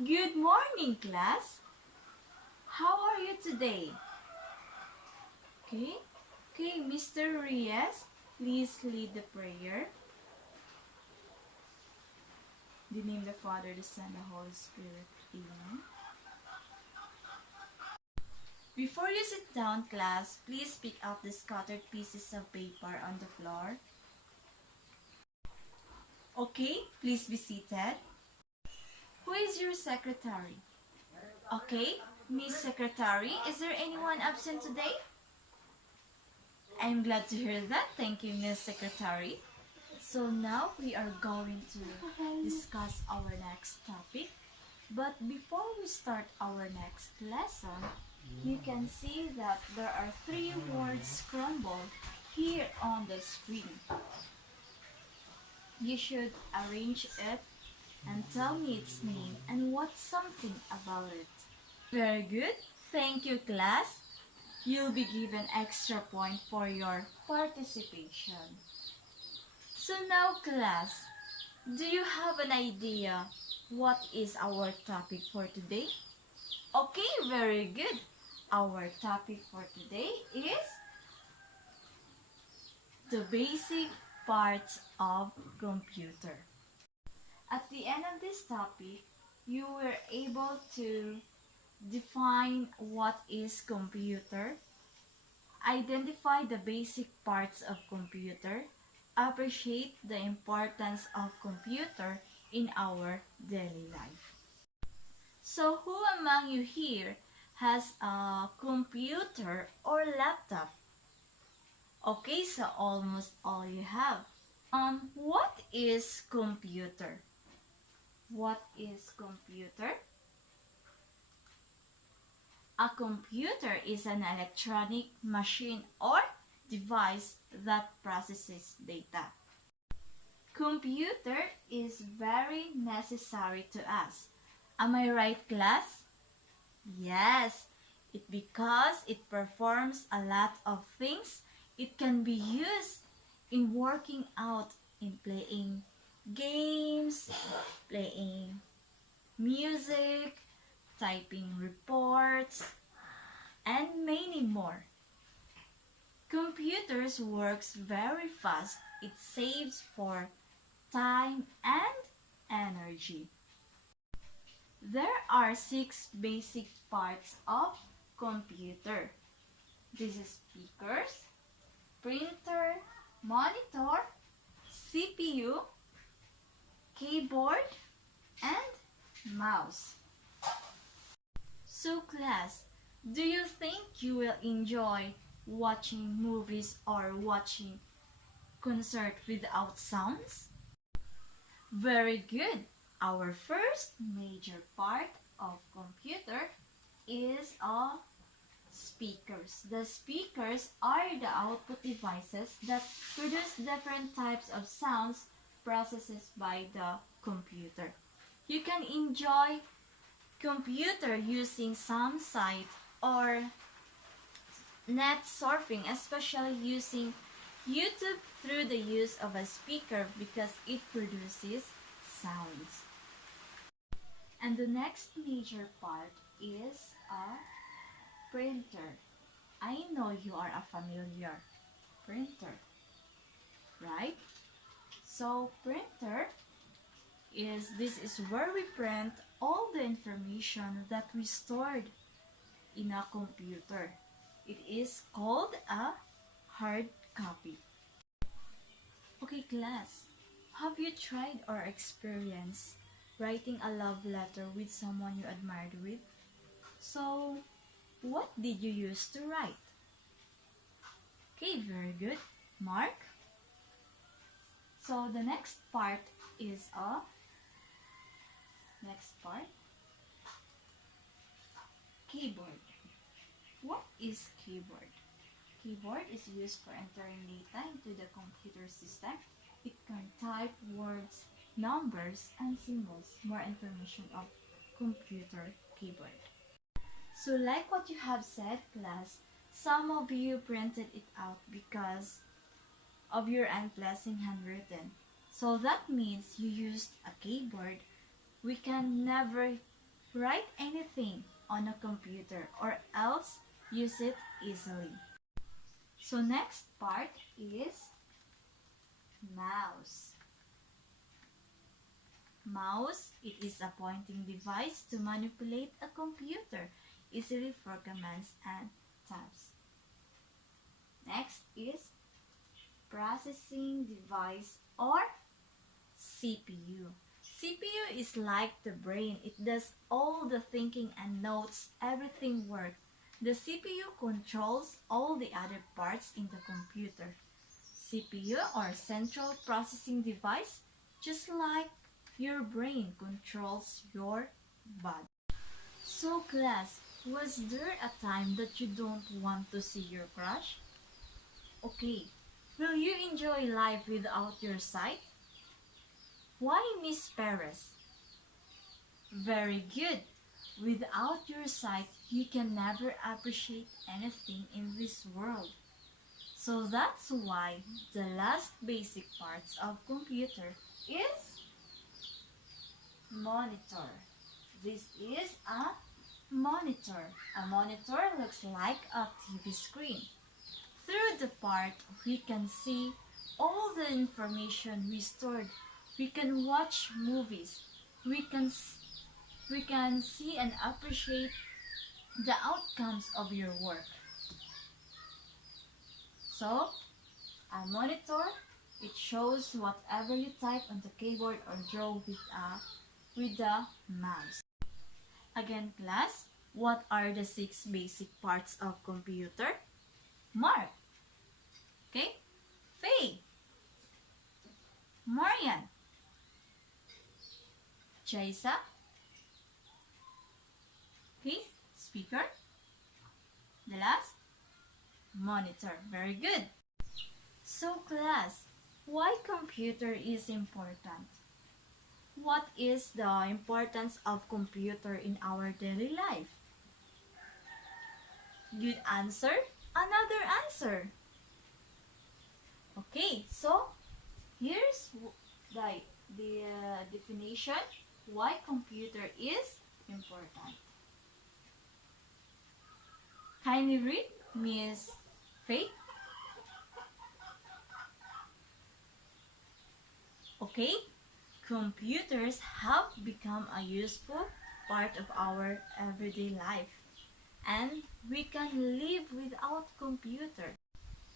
Good morning, class. How are you today? Okay, Mr. Reyes, please lead the prayer. In the name of the Father, the Son, the Holy Spirit. Amen. Before you sit down, class, please pick up the scattered pieces of paper on the floor. Okay, please be seated. Who is your secretary? Okay, Miss Secretary, is there anyone absent today? I'm glad to hear that. Thank you, Miss Secretary. So now we are going to discuss our next topic. But before we start our next lesson, you can see that there are 3 words scrambled here on the screen. You should arrange it and tell me its name and what's something about it. Very good. Thank you, class. You'll be given extra point for your participation. So now, class, do you have an idea what is our topic for today? Okay, very good. Our topic for today is the basic parts of computer. At the end of this topic, you were able to define what is computer, identify the basic parts of computer, appreciate the importance of computer in our daily life. So who among you here has a computer or laptop? Okay, so almost all you have. What is computer? What is computer? A computer is an electronic machine or device that processes data. Computer is very necessary to us. Am I right, class? Yes, because it performs a lot of things. It can be used in working out, in playing games, playing music, typing reports, and many more. Computers works very fast. It saves for time and energy. There are 6 basic parts of computer. This is speakers, printer, monitor, CPU, keyboard, and mouse. So class, do you think you will enjoy watching movies or watching concert without sounds? Very good. Our first major part of computer is speakers. The speakers are the output devices that produce different types of sounds processed by the computer. You can enjoy computer using some site or net surfing, especially using YouTube through the use of a speaker because it produces sounds. And the next major part is a printer. I know you are a familiar printer, right? So printer this is where we print all the information that we stored in a computer. It is called a hard copy. Okay, class, have you tried or experienced writing a love letter with someone you admired with? So, what did you use to write? Okay, very good. Mark? So, the next part is keyboard. What is keyboard? Keyboard is used for entering data into the computer system. It can type words, numbers, and symbols. More information of computer keyboard. So like what you have said, class, some of you printed it out because of your unpleasant handwritten. So that means you used a keyboard. We can never Write anything on a computer or else use it easily. So next part is mouse. Mouse, it is a pointing device to manipulate a computer easily for commands and tabs. Next is processing device or CPU. CPU is like the brain. It does all the thinking and notes everything work. The CPU controls all the other parts in the computer. CPU or central processing device, just like your brain controls your body. So class, was there a time that you don't want to see your crush? Okay, will you enjoy life without your sight? Why Miss Perez? Very good. Without your sight, you can never appreciate anything in this world. So that's why the last basic parts of computer is monitor. This is a monitor. A monitor looks like a TV screen. Through the part, we can see all the information we stored. We can watch movies. We can see and appreciate the outcomes of your work. So, a monitor, it shows whatever you type on the keyboard or draw with the mouse. Again, class, what are the 6 basic parts of computer? Mark. Okay? Faye. Marian. Jaisa. Okay? Speaker. The last? Monitor. Very good. So class, why computer is important? What is the importance of computer in our daily life? Good answer. Another answer. Okay, so here's the definition why computer is important. Kindly read, Miss Faith. Okay, computers have become a useful part of our everyday life, and we can live without computer.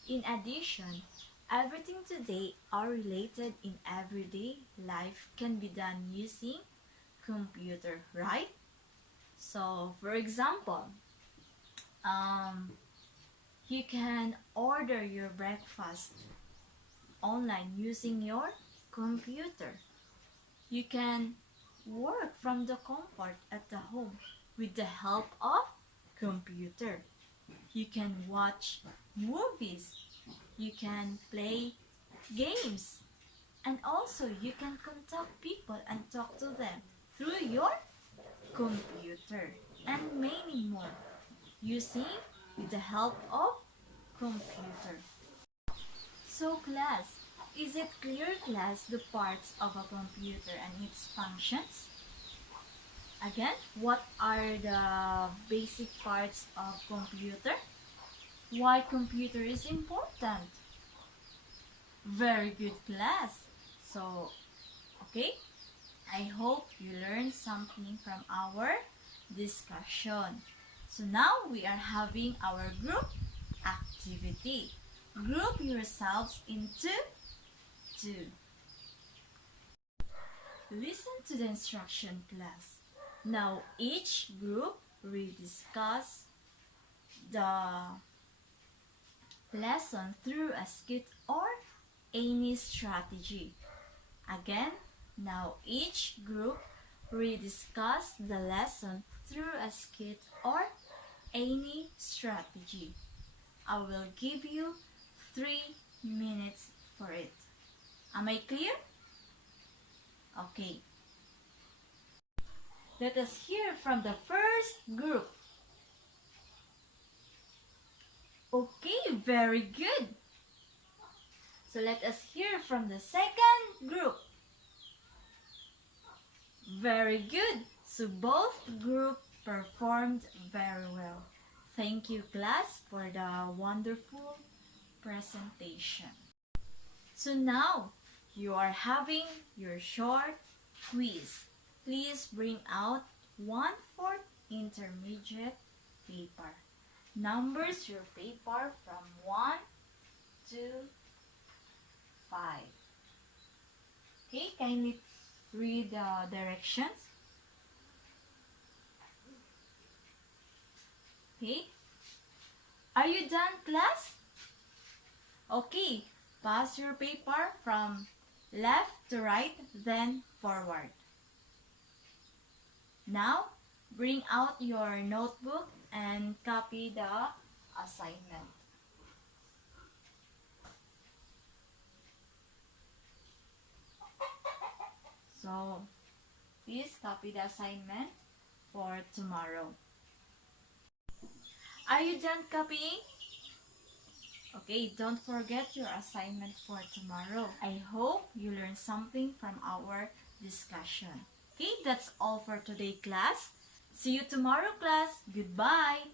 In addition, everything today are related in everyday life can be done using computer, right? So, for example, you can order your breakfast online using your computer. You can work from the comfort at the home with the help of computer. You can watch movies. You can play games. And also you can contact people and talk to them through your computer and many more using with the help of computer. So class, is it clear class the parts of a computer and its functions? Again, what are the basic parts of computer? Why computer is important? Very good class. So, okay, I hope you learned something from our discussion. So now we are having our group activity. Group yourselves into 2. Listen to the instruction class. Now each group will discuss the lesson through a skit or any strategy. Again, now each group will discuss the lesson through a skit or any strategy. I will give you 3 minutes for it. Am I clear? Okay. Let us hear from the first group. Okay, very good. So let us hear from the second group. Very good. So both group performed very well. Thank you, class, for the wonderful presentation. So now you are having your short quiz. Please bring out 1/4 intermediate paper. Numbers your paper from 1 to 5. Okay, kindly read the directions. Okay, are you done, class? Okay, pass your paper from left to right, then forward. Now, bring out your notebook and copy the assignment. So, please copy the assignment for tomorrow. Are you done copying? Okay, don't forget your assignment for tomorrow. I hope you learned something from our discussion. Okay, that's all for today, class. See you tomorrow, class. Goodbye.